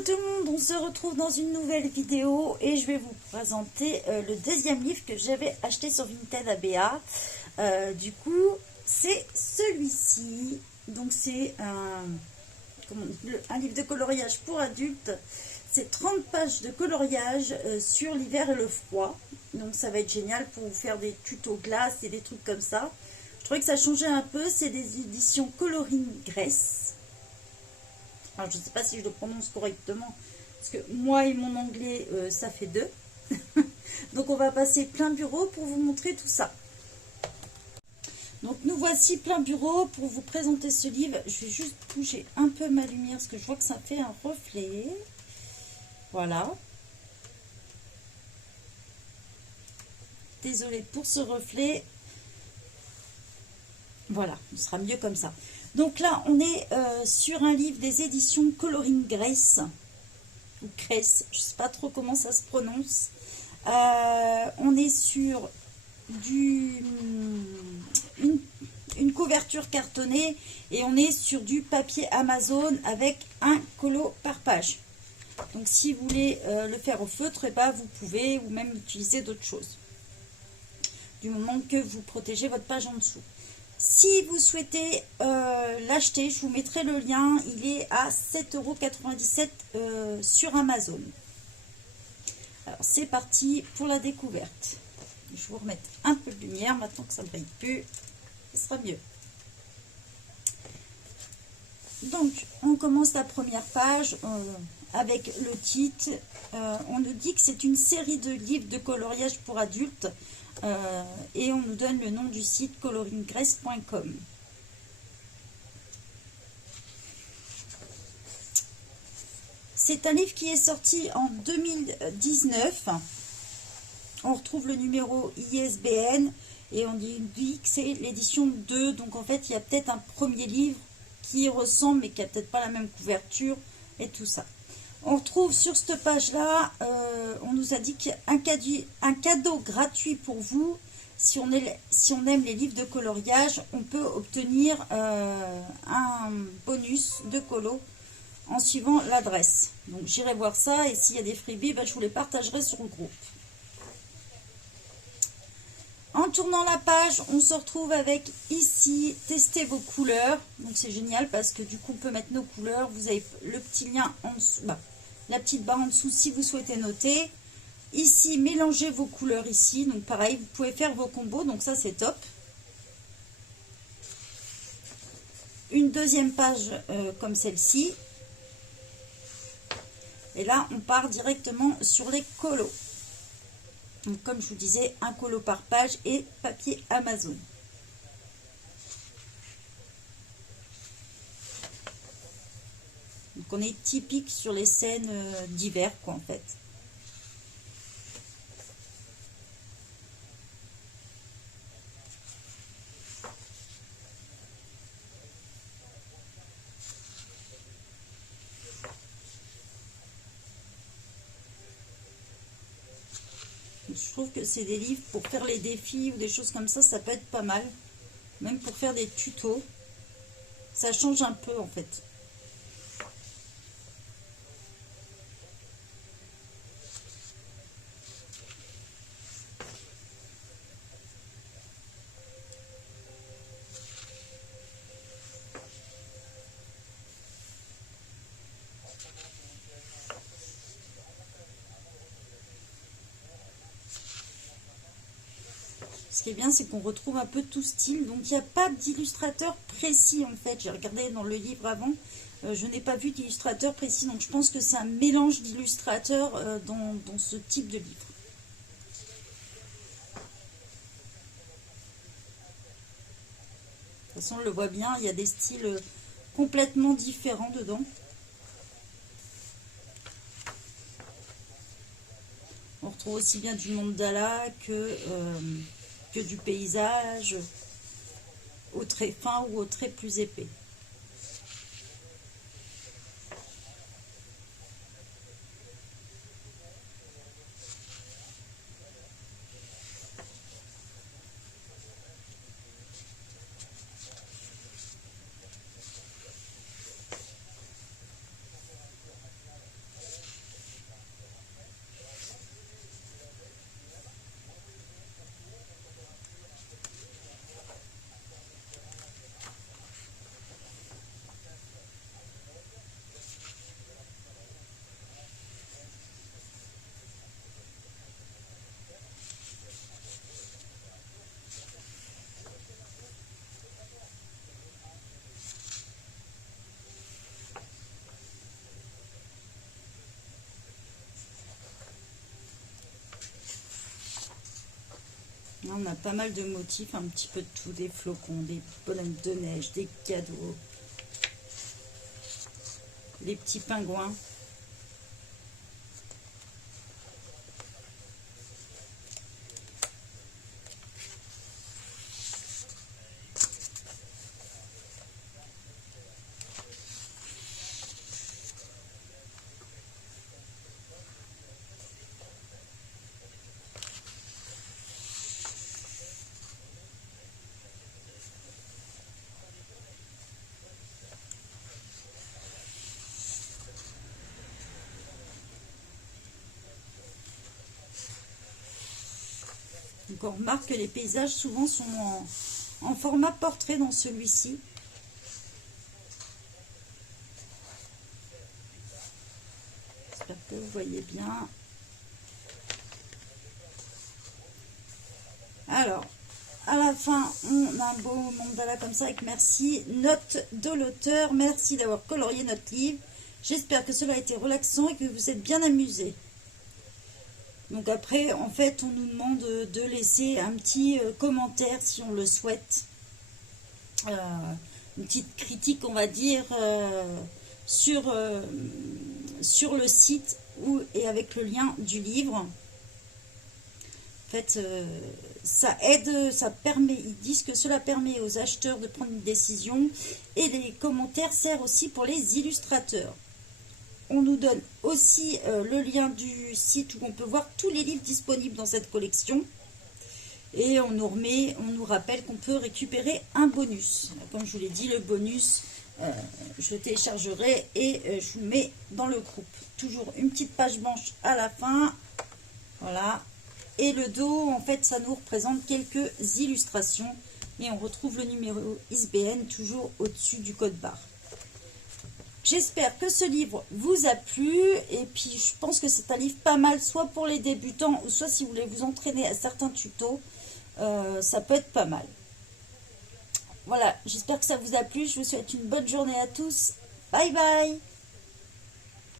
Coucou tout le monde, on se retrouve dans une nouvelle vidéo et je vais vous présenter le deuxième livre que j'avais acheté sur Vinted ABA. Du coup, c'est celui-ci. Donc c'est un livre de coloriage pour adultes. C'est 30 pages de coloriage sur l'hiver et le froid. Donc ça va être génial pour vous faire des tutos glace et des trucs comme ça. Je trouvais que ça changeait un peu. C'est des éditions Coloring Grace. Alors, je ne sais pas si je le prononce correctement, parce que moi et mon anglais, ça fait deux. Donc, on va passer plein bureau pour vous montrer tout ça. Donc, nous voici plein bureau pour vous présenter ce livre. Je vais juste bouger un peu ma lumière, parce que je vois que ça fait un reflet. Voilà. Désolée pour ce reflet. Voilà, ce sera mieux comme ça. Donc là, on est sur un livre des éditions Coloring Grace, ou Grace, je ne sais pas trop comment ça se prononce. On est sur une couverture cartonnée et on est sur du papier Amazon avec un colo par page. Donc si vous voulez le faire au feutre, eh ben, vous pouvez, ou même utiliser d'autres choses, du moment que vous protégez votre page en dessous. Si vous souhaitez l'acheter, je vous mettrai le lien. Il est à 7,97 € sur Amazon. Alors, c'est parti pour la découverte. Je vais vous remettre un peu de lumière maintenant que ça ne brille plus. Ce sera mieux. Donc, on commence la première page avec le titre. On nous dit que c'est une série de livres de coloriage pour adultes. Et on nous donne le nom du site coloringgrace.com. C'est un livre qui est sorti en 2019. On retrouve le numéro ISBN et on dit que c'est l'édition 2. Donc en fait, il y a peut-être un premier livre qui ressemble mais qui n'a peut-être pas la même couverture et tout ça. On retrouve sur cette page-là, on nous a dit qu'il y a un cadeau gratuit pour vous. Si on aime les livres de coloriage, on peut obtenir un bonus de colo en suivant l'adresse. Donc j'irai voir ça et s'il y a des freebies, ben, je vous les partagerai sur le groupe. En tournant la page, on se retrouve avec ici, tester vos couleurs. Donc c'est génial parce que du coup, on peut mettre nos couleurs. Vous avez le petit lien en dessous, la petite barre en dessous si vous souhaitez noter. Ici, mélangez vos couleurs ici. Donc pareil, vous pouvez faire vos combos. Donc ça, c'est top. Une deuxième page comme celle-ci. Et là, on part directement sur les colos. Donc, comme je vous disais, un colo par page et papier Amazon. Donc, on est typique sur les scènes d'hiver, quoi, en fait. Je trouve que c'est des livres pour faire les défis ou des choses comme ça peut être pas mal. Même pour faire des tutos. Ça change un peu en fait. Ce qui est bien, c'est qu'on retrouve un peu tout style. Donc, il n'y a pas d'illustrateur précis, en fait. J'ai regardé dans le livre avant. Je n'ai pas vu d'illustrateur précis. Donc, je pense que c'est un mélange d'illustrateurs dans ce type de livre. De toute façon, on le voit bien. Il y a des styles complètement différents dedans. On retrouve aussi bien du mandala que du paysage, au trait fin ou au trait plus épais. Là, on a pas mal de motifs, un petit peu de tout, des flocons, des bonhommes de neige, des cadeaux, les petits pingouins. Donc on remarque que les paysages souvent sont en format portrait dans celui-ci. J'espère que vous voyez bien. Alors, à la fin, on a un beau mandala comme ça avec merci. Note de l'auteur, merci d'avoir colorié notre livre. J'espère que cela a été relaxant et que vous êtes bien amusés. Donc après, en fait, on nous demande de laisser un petit commentaire si on le souhaite. Une petite critique, on va dire, sur le site et avec le lien du livre. En fait, ça aide, ça permet, ils disent que cela permet aux acheteurs de prendre une décision et les commentaires servent aussi pour les illustrateurs. On nous donne aussi le lien du site où on peut voir tous les livres disponibles dans cette collection. Et on nous rappelle qu'on peut récupérer un bonus. Comme je vous l'ai dit, le bonus, je le téléchargerai et je vous le mets dans le groupe. Toujours une petite page blanche à la fin. Voilà. Et le dos, en fait, ça nous représente quelques illustrations. Et on retrouve le numéro ISBN toujours au-dessus du code barre. J'espère que ce livre vous a plu. Et puis, je pense que c'est un livre pas mal, soit pour les débutants, ou soit si vous voulez vous entraîner à certains tutos. Ça peut être pas mal. Voilà, j'espère que ça vous a plu. Je vous souhaite une bonne journée à tous. Bye bye.